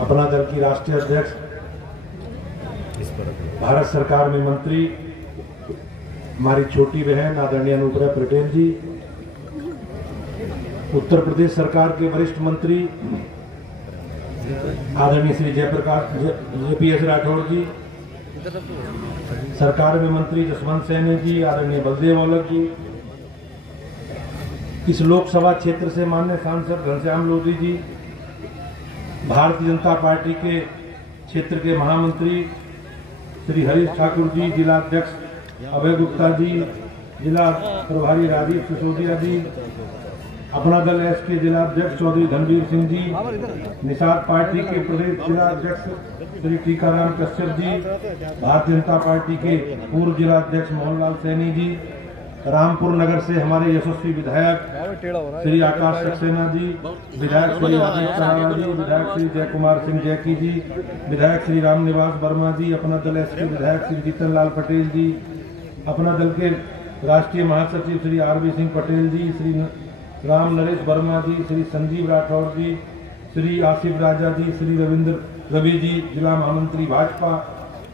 अपना दल की राष्ट्रीय अध्यक्ष, भारत सरकार में मंत्री हमारी छोटी बहन आदरणीय अनुप्रिया पटेल जी, उत्तर प्रदेश सरकार के वरिष्ठ मंत्री आदरणीय श्री JPS राठौड़ जी, सरकार में मंत्री जसवंत सैनी जी, आदरणीय बलदेव औलख जी, इस लोकसभा क्षेत्र से माननीय सांसद घनश्याम लोधी जी, भारतीय जनता पार्टी के क्षेत्र के महामंत्री श्री हरीश ठाकुर जी, जिला अध्यक्ष अभय गुप्ता जी, जिला प्रभारी राजीव सिसोदिया जी, अपना दल एस के जिला अध्यक्ष चौधरी धनवीर सिंह जी, निषाद पार्टी के प्रदेश जिला अध्यक्ष श्री टीकाराम कश्यप जी, भारतीय जनता पार्टी के पूर्व जिला अध्यक्ष मोहनलाल सैनी जी, रामपुर नगर से हमारे यशस्वी विधायक श्री आकाश सक्सेना जी, विधायक श्री राजेश सहारा जी, विधायक श्री जय कुमार सिंह जैकी जी, विधायक श्री रामनिवास वर्मा जी, अपना दल एसपी विधायक श्री जीतन लाल पटेल जी, अपना दल के राष्ट्रीय महासचिव श्री RB सिंह पटेल जी, श्री राम नरेश वर्मा जी, श्री संजीव राठौड़ जी, श्री आसिफ राजा जी, श्री रविंद्र रवि जी, जिला महामंत्री भाजपा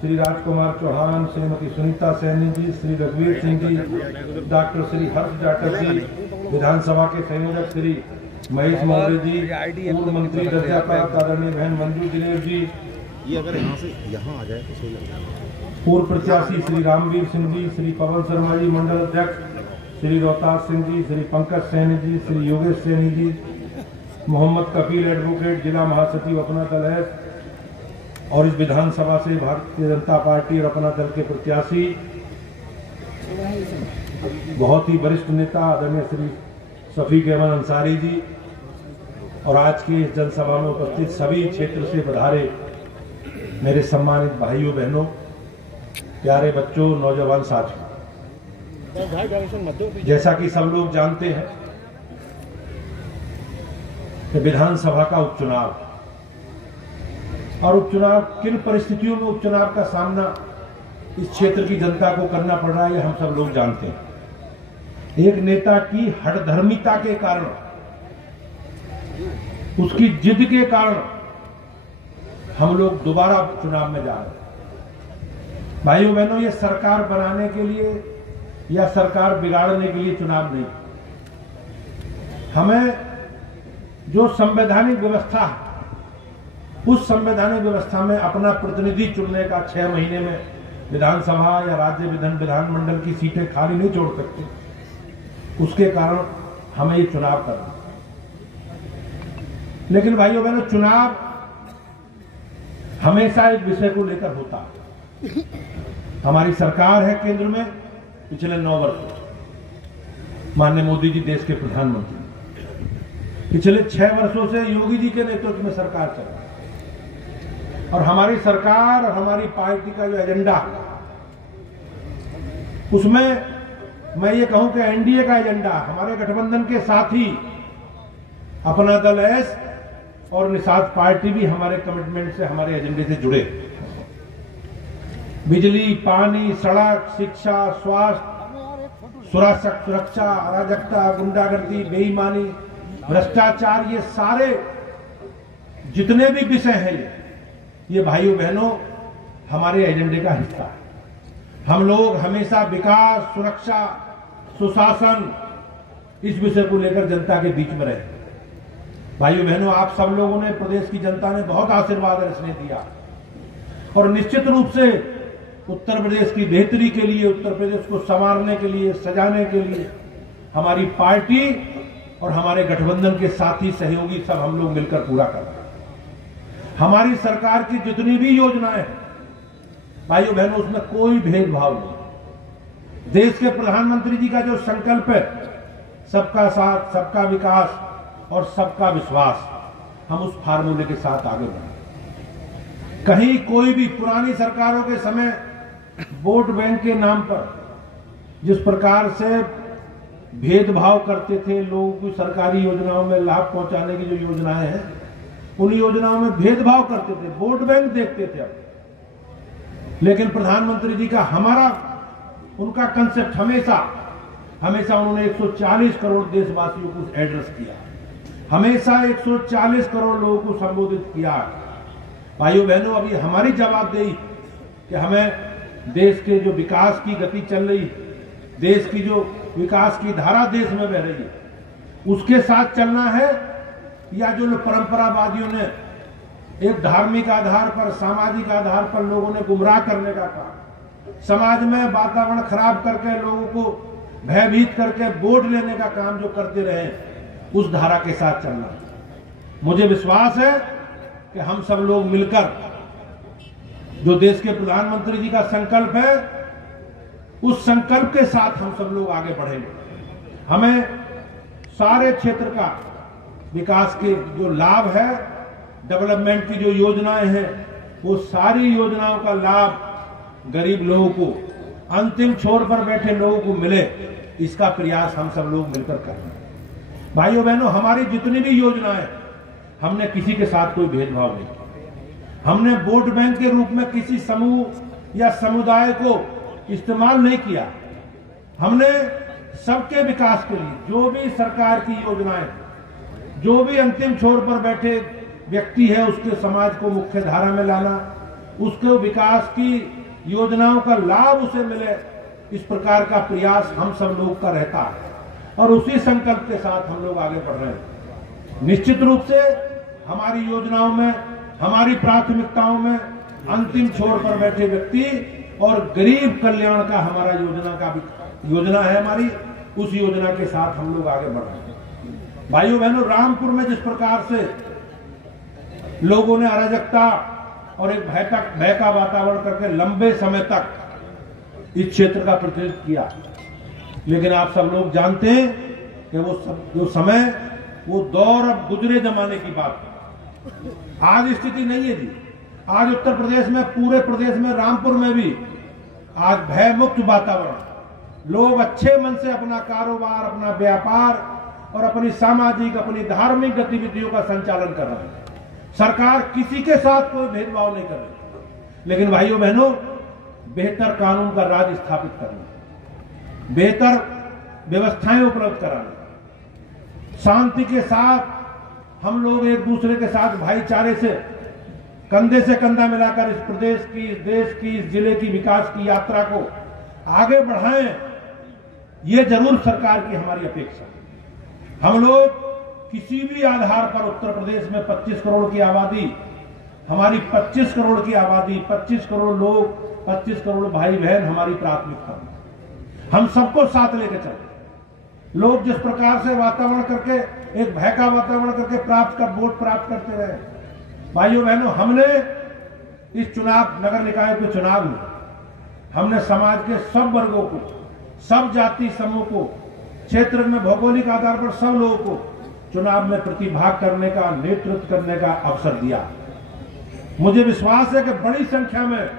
श्री राजकुमार चौहान, श्रीमती सुनीता सैनी जी, श्री रघुवीर सिंह जी, डॉक्टर श्री हर्ष जाटव जी, विधानसभा के संयोजक श्री महेश मौर्य जी, पूर्व मंत्री दर्जा प्राप्त आदरणीय बहन मंजू दिनेश जी, ये अगर यहाँ से यहाँ आ जाए तो सही लगेगा। पूर्व प्रत्याशी श्री रामवीर सिंह जी, श्री पवन शर्मा जी, मंडल अध्यक्ष श्री रोहतास सिंह जी, श्री पंकज सैनी जी, श्री योगेश सैनी जी, मोहम्मद कफील एडवोकेट, जिला महासचिव अपना दल है, और इस विधानसभा से भारतीय जनता पार्टी और अपना दल के प्रत्याशी बहुत ही वरिष्ठ नेता आदरणीय श्री शफीक अहमद अंसारी जी, और आज की इस जनसभा में उपस्थित सभी क्षेत्र से पधारे मेरे सम्मानित भाइयों बहनों, प्यारे बच्चों, नौजवान साथियों, जैसा कि सब लोग जानते हैं कि विधानसभा का उपचुनाव, और उपचुनाव किन परिस्थितियों में उपचुनाव का सामना इस क्षेत्र की जनता को करना पड़ रहा है, ये हम सब लोग जानते हैं। एक नेता की हठधर्मिता के कारण, उसकी जिद के कारण हम लोग दोबारा चुनाव में जा रहे हैं। भाइयों बहनों, ये सरकार बनाने के लिए या सरकार बिगाड़ने के लिए चुनाव नहीं। हमें जो संवैधानिक व्यवस्था है, उस संवैधानिक व्यवस्था में अपना प्रतिनिधि चुनने का 6 महीने में विधानसभा या राज्य विधानमंडल की सीटें खाली नहीं छोड़ सकते, उसके कारण हमें ये चुनाव करना। लेकिन भाइयों बहनों, चुनाव हमेशा एक विषय को लेकर होता है। हमारी सरकार है केंद्र में पिछले 9 वर्ष, माननीय मोदी जी देश के प्रधानमंत्री, पिछले 6 वर्षों से योगी जी के नेतृत्व में सरकार चल रही है, और हमारी सरकार और हमारी पार्टी का जो एजेंडा है, उसमें मैं ये कहूं कि एनडीए का एजेंडा, हमारे गठबंधन के साथ ही अपना दल एस और निषाद पार्टी भी हमारे कमिटमेंट से, हमारे एजेंडे से जुड़े। बिजली, पानी, सड़क, शिक्षा, स्वास्थ्य, सुरक्षा, अराजकता, गुंडागर्दी, बेईमानी, भ्रष्टाचार, ये सारे जितने भी विषय हैं, ये भाइयों बहनों हमारे एजेंडे का हिस्सा है। हम लोग हमेशा विकास, सुरक्षा, सुशासन, इस विषय को लेकर जनता के बीच में रहे। भाइयों बहनों, आप सब लोगों ने, प्रदेश की जनता ने बहुत आशीर्वाद और स्नेह दिया, और निश्चित रूप से उत्तर प्रदेश की बेहतरी के लिए, उत्तर प्रदेश को संवारने के लिए, सजाने के लिए हमारी पार्टी और हमारे गठबंधन के साथी सहयोगी सब हम लोग मिलकर पूरा कर रहे हैं। हमारी सरकार की जितनी भी योजनाएं हैं भाइयों बहनों, उसमें कोई भेदभाव नहीं। देश के प्रधानमंत्री जी का जो संकल्प है, सबका साथ, सबका विकास और सबका विश्वास, हम उस फार्मूले के साथ आगे बढ़े। कहीं कोई भी पुरानी सरकारों के समय वोट बैंक के नाम पर जिस प्रकार से भेदभाव करते थे, लोगों की सरकारी योजनाओं में लाभ पहुंचाने की जो योजनाएं हैं, उन योजनाओं में भेदभाव करते थे, वोट बैंक देखते थे। लेकिन प्रधानमंत्री जी का, उनका कंसेप्ट हमेशा उन्होंने 140 करोड़ देशवासियों को एड्रेस किया, हमेशा 140 करोड़ लोगों को संबोधित किया, भाइयों बहनों, अभी हमारी जवाबदेही कि हमें देश के जो विकास की गति चल रही, देश की जो विकास की धारा देश में बह रही है, उसके साथ चलना है, या जो परंपरावादियों ने एक धार्मिक आधार पर, सामाजिक आधार पर लोगों ने गुमराह करने का काम, समाज में वातावरण खराब करके लोगों को भयभीत करके वोट लेने का काम जो करते रहे, उस धारा के साथ चलना। मुझे विश्वास है कि हम सब लोग मिलकर जो देश के प्रधानमंत्री जी का संकल्प है, उस संकल्प के साथ हम सब लोग आगे बढ़ेंगे। हमें सारे क्षेत्र का विकास के जो लाभ है, डेवलपमेंट की जो योजनाएं हैं, वो सारी योजनाओं का लाभ गरीब लोगों को, अंतिम छोर पर बैठे लोगों को मिले, इसका प्रयास हम सब लोग मिलकर करना। भाइयों बहनों, हमारी जितनी भी योजनाएं, हमने किसी के साथ कोई भेदभाव नहीं किया। हमने वोट बैंक के रूप में किसी समूह या समुदाय को इस्तेमाल नहीं किया। हमने सबके विकास के लिए जो भी सरकार की योजनाएं, जो भी अंतिम छोर पर बैठे व्यक्ति है, उसके समाज को मुख्य धारा में लाना, उसके विकास की योजनाओं का लाभ उसे मिले, इस प्रकार का प्रयास हम सब लोग का रहता है और उसी संकल्प के साथ हम लोग आगे बढ़ रहे हैं। निश्चित रूप से हमारी योजनाओं में, हमारी प्राथमिकताओं में अंतिम छोर पर बैठे व्यक्ति और गरीब कल्याण का हमारा योजना है हमारी, उस योजना के साथ हम लोग आगे बढ़ रहे हैं। भाइयों बहनों, रामपुर में जिस प्रकार से लोगों ने अराजकता और एक भय का वातावरण करके लंबे समय तक इस क्षेत्र का प्रतिनिधित्व किया, लेकिन आप सब लोग जानते हैं कि वो समय, वो दौर अब गुजरे जमाने की बात है। आज स्थिति नहीं है जी। आज उत्तर प्रदेश में, पूरे प्रदेश में, रामपुर में भी आज भय मुक्त वातावरण, लोग अच्छे मन से अपना कारोबार, अपना व्यापार और अपनी सामाजिक, अपनी धार्मिक गतिविधियों का संचालन कर रहे हैं। सरकार किसी के साथ कोई भेदभाव नहीं कर रही, लेकिन भाइयों बहनों, बेहतर कानून का राज स्थापित करना, बेहतर व्यवस्थाएं उपलब्ध कराना, शांति के साथ हम लोग एक दूसरे के साथ भाईचारे से कंधा मिलाकर इस प्रदेश की, इस देश की, इस जिले की विकास की यात्रा को आगे बढ़ाएं, ये जरूर सरकार की हमारी अपेक्षा है। हम लोग किसी भी आधार पर उत्तर प्रदेश में 25 करोड़ की आबादी, हमारी 25 करोड़ की आबादी, 25 करोड़ लोग, 25 करोड़ भाई बहन हमारी प्राथमिकता है। हम सबको साथ लेकर चले। लोग जिस प्रकार से वातावरण करके, एक भय का वातावरण करके वोट प्राप्त करते रहे, भाइयों बहनों, हमने इस चुनाव, नगर निकाय के चुनाव में हमने समाज के सब वर्गों को, सब जाति समूह को, क्षेत्र में भौगोलिक आधार पर सब लोगों को चुनाव में प्रतिभाग करने का, नेतृत्व करने का अवसर दिया। मुझे विश्वास है कि बड़ी संख्या में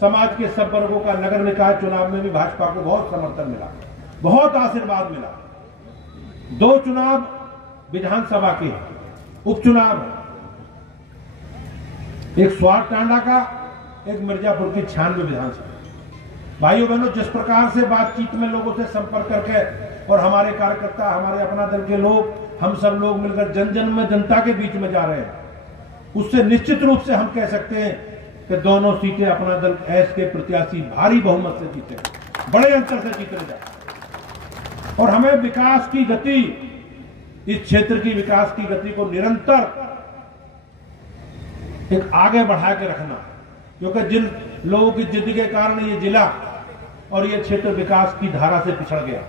समाज के सब वर्गों का नगर निकाय चुनाव में भी भाजपा को बहुत समर्थन मिला, बहुत आशीर्वाद मिला। 2 चुनाव विधानसभा के उपचुनाव, एक स्वार टांडा का, एक मिर्जापुर की 96 विधानसभा। भाइयों बहनों, जिस प्रकार से बातचीत में लोगों से संपर्क करके और हमारे कार्यकर्ता, हमारे अपना दल के लोग, हम सब लोग मिलकर जन जन में, जनता के बीच में जा रहे हैं, उससे निश्चित रूप से हम कह सकते हैं कि दोनों सीटें अपना दल एस के प्रत्याशी भारी बहुमत से जीते, बड़े अंतर से जीते जाए। और हमें विकास की गति, इस क्षेत्र की विकास की गति को निरंतर एक आगे बढ़ा के रखना, क्योंकि जिन लोगों की जिद के कारण ये जिला और ये क्षेत्र विकास की धारा से पिछड़ गया।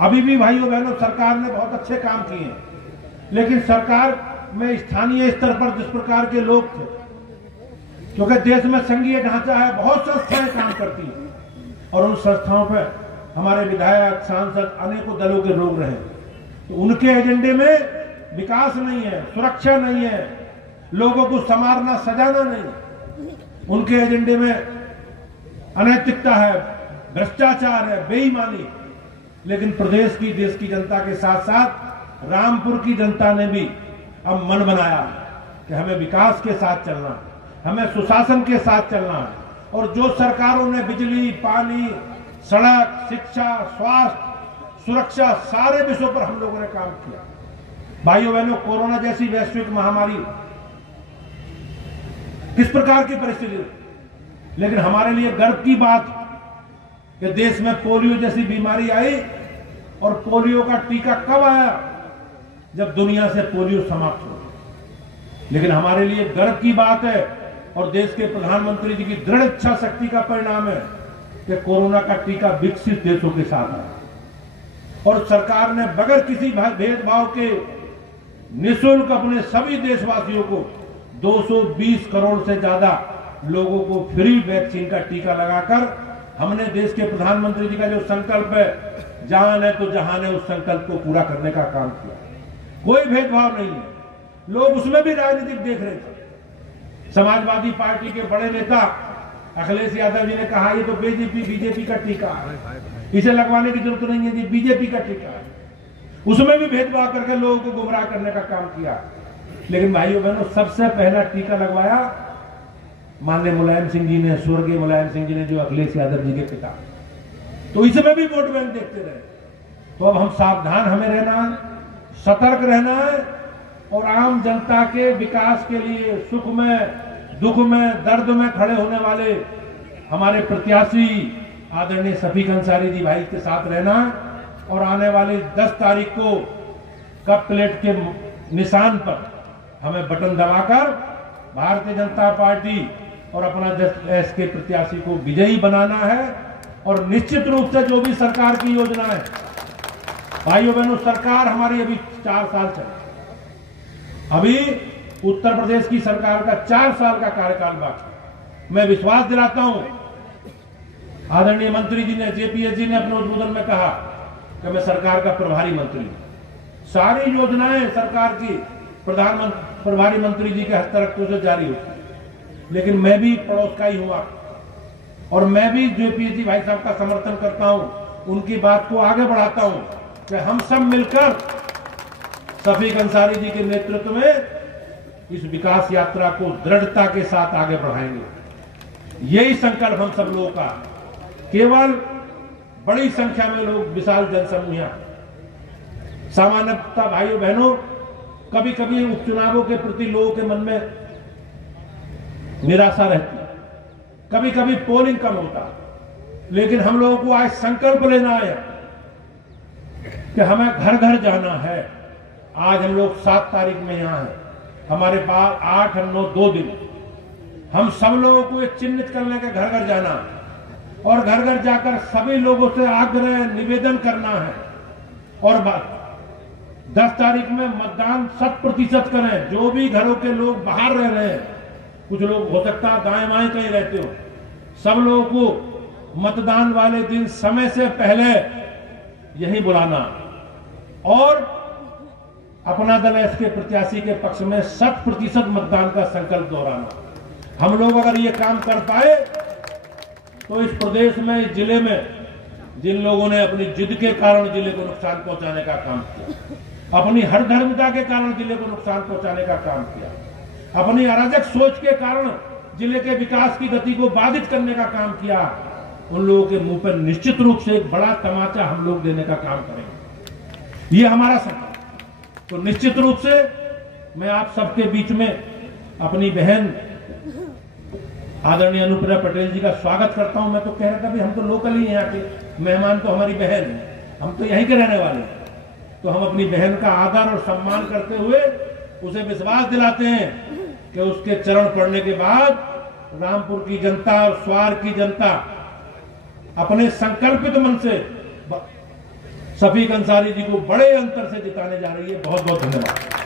अभी भी भाइयों बहनों, सरकार ने बहुत अच्छे काम किए हैं, लेकिन सरकार में स्थानीय स्तर पर जिस प्रकार के लोग थे, क्योंकि देश में संघीय ढांचा है, बहुत संस्थाएं काम करती हैं और उन संस्थाओं पर हमारे विधायक, सांसद, अनेकों दलों के लोग रहे, तो उनके एजेंडे में विकास नहीं है, सुरक्षा नहीं है, लोगों को संवारना, सजाना नहीं। उनके एजेंडे में अनैतिकता है, भ्रष्टाचार है, बेईमानी। लेकिन प्रदेश की, देश की जनता के साथ साथ रामपुर की जनता ने भी अब मन बनाया कि हमें विकास के साथ चलना है, हमें सुशासन के साथ चलना है। और जो सरकारों ने बिजली, पानी, सड़क, शिक्षा, स्वास्थ्य, सुरक्षा, सारे विषयों पर हम लोगों ने काम किया। भाइयों बहनों, कोरोना जैसी वैश्विक महामारी किस प्रकार की परिस्थिति। लेकिन हमारे लिए गर्व की बात कि देश में पोलियो जैसी बीमारी आई, और पोलियो का टीका कब आया? जब दुनिया से पोलियो समाप्त हो। लेकिन हमारे लिए गर्व की बात है और देश के प्रधानमंत्री जी की दृढ़ इच्छा शक्ति का परिणाम है कि कोरोना का टीका विकसित देशों के साथ आया और सरकार ने बगैर किसी भेदभाव के निःशुल्क अपने सभी देशवासियों को 220 करोड़ से ज्यादा लोगों को फ्री वैक्सीन का टीका लगाकर हमने देश के प्रधानमंत्री जी का जो संकल्प है, जान है तो जहान है, उस संकल्प को पूरा करने का काम किया। कोई भेदभाव नहीं है। लोग उसमें भी राजनीतिक देख रहे थे। समाजवादी पार्टी के बड़े नेता अखिलेश यादव जी ने कहा ये तो बीजेपी का टीका है, इसे लगवाने की जरूरत नहीं है, ये बीजेपी का टीका है। उसमें भी भेदभाव करके लोगों को गुमराह करने का काम किया। लेकिन भाइयों बहनों, सबसे पहला टीका लगवाया माननीय मुलायम सिंह जी ने, स्वर्गीय मुलायम सिंह जी ने, जो अखिलेश यादव जी के पिता। तो इसमें भी वोट बैंक देखते रहे। तो अब हम सावधान हमें रहना है, सतर्क रहना है और आम जनता के विकास के लिए सुख में, दुख में, दर्द में खड़े होने वाले हमारे प्रत्याशी आदरणीय शफीक अंसारी जी भाई के साथ रहना है। और आने वाली 10 तारीख को कप प्लेट के निशान पर हमें बटन दबाकर भारतीय जनता पार्टी और अपना देश के प्रत्याशी को विजयी बनाना है। और निश्चित रूप से जो भी सरकार की योजना है, भाइयों बहनों, सरकार हमारी अभी 4 साल चली। अभी उत्तर प्रदेश की सरकार का 4 साल का कार्यकाल बाकी। मैं विश्वास दिलाता हूं, आदरणीय मंत्री जी ने, जेपीएस जी ने अपने उद्बोधन में कहा कि मैं सरकार का प्रभारी मंत्री हूं। सारी योजनाएं सरकार की प्रभारी मंत्री जी के हस्तक्षेप से जारी होती है। लेकिन मैं भी पड़ोस का ही हुआ और मैं भी जेपीएस जी भाई साहब का समर्थन करता हूं, उनकी बात को आगे बढ़ाता हूं कि हम सब मिलकर शफीक अंसारी जी के नेतृत्व में इस विकास यात्रा को दृढ़ता के साथ आगे बढ़ाएंगे। यही संकल्प हम सब लोगों का। केवल बड़ी संख्या में लोग, विशाल जनसमूह, सामान्यतः भाइयों बहनों, कभी कभी उपचुनावों के प्रति लोगों के मन में निराशा रहती है, कभी कभी पोलिंग कम होता। लेकिन हम लोगों को आज संकल्प लेना है कि हमें घर घर जाना है। आज हम लोग 7 तारीख में यहां हैं, हमारे पास 8 और 9 2 दिन। हम सब लोगों को एक चिन्हित करने के घर घर जाना और घर घर जाकर सभी लोगों से आग्रह निवेदन करना है। और 10 तारीख में मतदान 100% करें। जो भी घरों के लोग बाहर रह रहे हैं, कुछ लोग हो सकता है दाएं बाएं कहीं रहते हो, सब लोगों को मतदान वाले दिन समय से पहले यही बुलाना और अपना दल इसके प्रत्याशी के पक्ष में 100% मतदान का संकल्प दोहराना। हम लोग अगर ये काम कर पाए तो इस प्रदेश में, इस जिले में जिन लोगों ने अपनी जिद के कारण जिले को नुकसान पहुंचाने का काम किया, अपनी हरधर्मिता के कारण जिले को नुकसान पहुंचाने का काम किया, अपनी अराजक सोच के कारण जिले के विकास की गति को बाधित करने का काम किया, उन लोगों के मुंह पर निश्चित रूप से एक बड़ा तमाचा हम लोग देने का काम करेंगे। ये हमारा संकल्प। तो निश्चित रूप से मैं आप सबके बीच में अपनी बहन आदरणीय अनुप्रिया पटेल जी का स्वागत करता हूं। मैं तो कह रहा था भी हम तो लोकल ही हैं, यहाँ के मेहमान तो हमारी बहन है, हम तो यहीं के रहने वाले हैं। तो हम अपनी बहन का आदर और सम्मान करते हुए उसे विश्वास दिलाते हैं कि उसके चरण पड़ने के बाद रामपुर की जनता और स्वार की जनता अपने संकल्पित मन से शफीक अंसारी जी को बड़े अंतर से जिताने जा रही है। बहुत बहुत धन्यवाद।